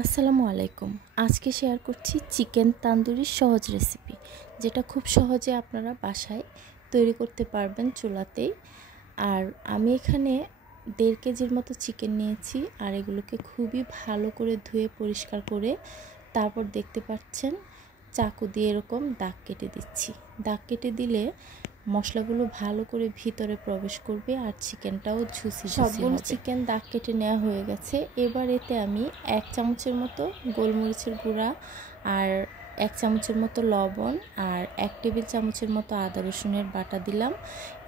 আসসালামু আলাইকুম। আজকে শেয়ার করছি চিকেন তান্দুরির সহজ রেসিপি, যেটা খুব সহজে আপনারা বাসায় তৈরি করতে পারবেন চুলাতেই। আর আমি এখানে 1.5 কেজির মতো চিকেন নিয়েছি, আর এগুলোকে খুবই ভালো করে ধুয়ে পরিষ্কার করে তারপর দেখতে পাচ্ছেন চাকু দিয়ে এরকম দাগ কেটে দিচ্ছি। দাগ কেটে দিলে মশলাগুলো ভালো করে ভিতরে প্রবেশ করবে আর চিকেনটাও ঝুসি সবগুলো চিকেন দাগ কেটে নেওয়া হয়ে গেছে। এবার এতে আমি 1 চামচের মতো গোলমরিচের গুঁড়া আর 1 চামচের মতো লবণ আর 1 টেবিল চামচের মতো আদা রসুনের বাটা দিলাম।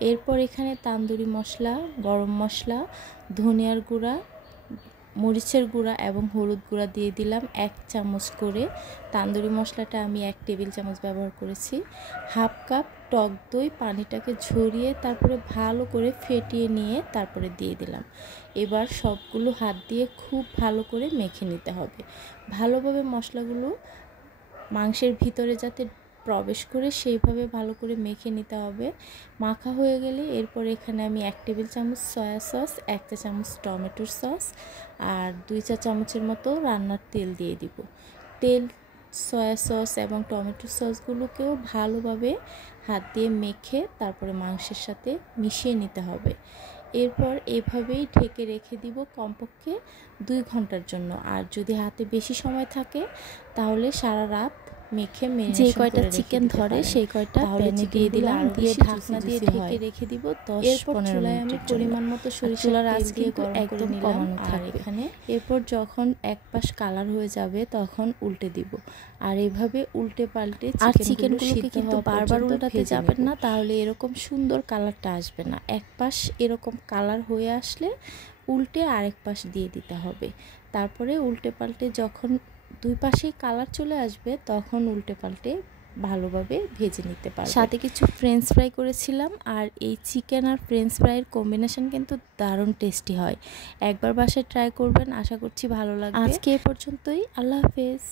এরপর এখানে তান্দুরি মশলা, গরম মশলা, ধনিয়ার গুঁড়া, মরিচের গুঁড়া এবং হলুদ গুঁড়া দিয়ে দিলাম 1 চামচ করে। তান্দুরি মশলাটা আমি 1 টেবিল চামচ ব্যবহার করেছি। হাফ কাপ টক দই পানিটাকে ঝরিয়ে তারপরে ভালো করে ফেটিয়ে নিয়ে তারপরে দিয়ে দিলাম। এবার সবগুলো হাত দিয়ে খুব ভালো করে মেখে নিতে হবে। ভালোভাবে মশলাগুলো মাংসের ভিতরে যাতে প্রবেশ করে সেইভাবে ভালো করে মেখে নিতে হবে। মাখা হয়ে গেলে এরপর এখানে আমি 1 টেবিল চামচ সয়া সস, 1 চা চামচ টমেটোর সস আর 2 চা চামচের মতো রান্নার তেল দিয়ে দিব। তেল, সয়া সস এবং টমেটো সসগুলোকেও ভালোভাবে হাত দিয়ে মেখে তারপরে মাংসের সাথে মিশিয়ে নিতে হবে। এরপর এভাবেই ঢেকে রেখে দিব কমপক্ষে 2 ঘন্টার জন্য। আর যদি হাতে বেশি সময় থাকে তাহলে সারা রাত মেখে যে কয়টা চিকেন ধরে সেই কয়টা প্যানে দিয়ে দিলাম, দিয়ে ঢাকনা দিয়ে ঢেকে রেখে দিব 10-15 মিনিট। আমি পরিমাণ মতো সরিষার আঁচ দিয়ে একদম কমানো থাকবে এখানে। এরপর যখন এক পাশ কালার হয়ে যাবে তখন উল্টে দিব। আর এভাবে উল্টে পাল্টে চিকেনগুলোকে কিন্তু বারবার উল্টাতে যাবেন না, তাহলে এরকম সুন্দর কালারটা আসবে না। এক পাশ এরকম কালার হয়ে আসলে উল্টে আরেক পাশ দিয়ে দিতে হবে। তারপরে উল্টে পাল্টে যখন 2 পাশেই কালার চলে আসবে তখন উল্টে পাল্টে ভালোভাবে ভেজে নিতে পারবেন। সাথে কিছু ফ্রেঞ্চ ফ্রাই করেছিলাম, আর এই চিকেন আর ফ্রেঞ্চ ফ্রাইয়ের কম্বিনেশন কিন্তু দারুণ টেস্টি হয়। একবার বাসায় ট্রাই করবেন, আশা করছি ভালো লাগবে। আজকে এ পর্যন্তই, আল্লাহ হাফেজ।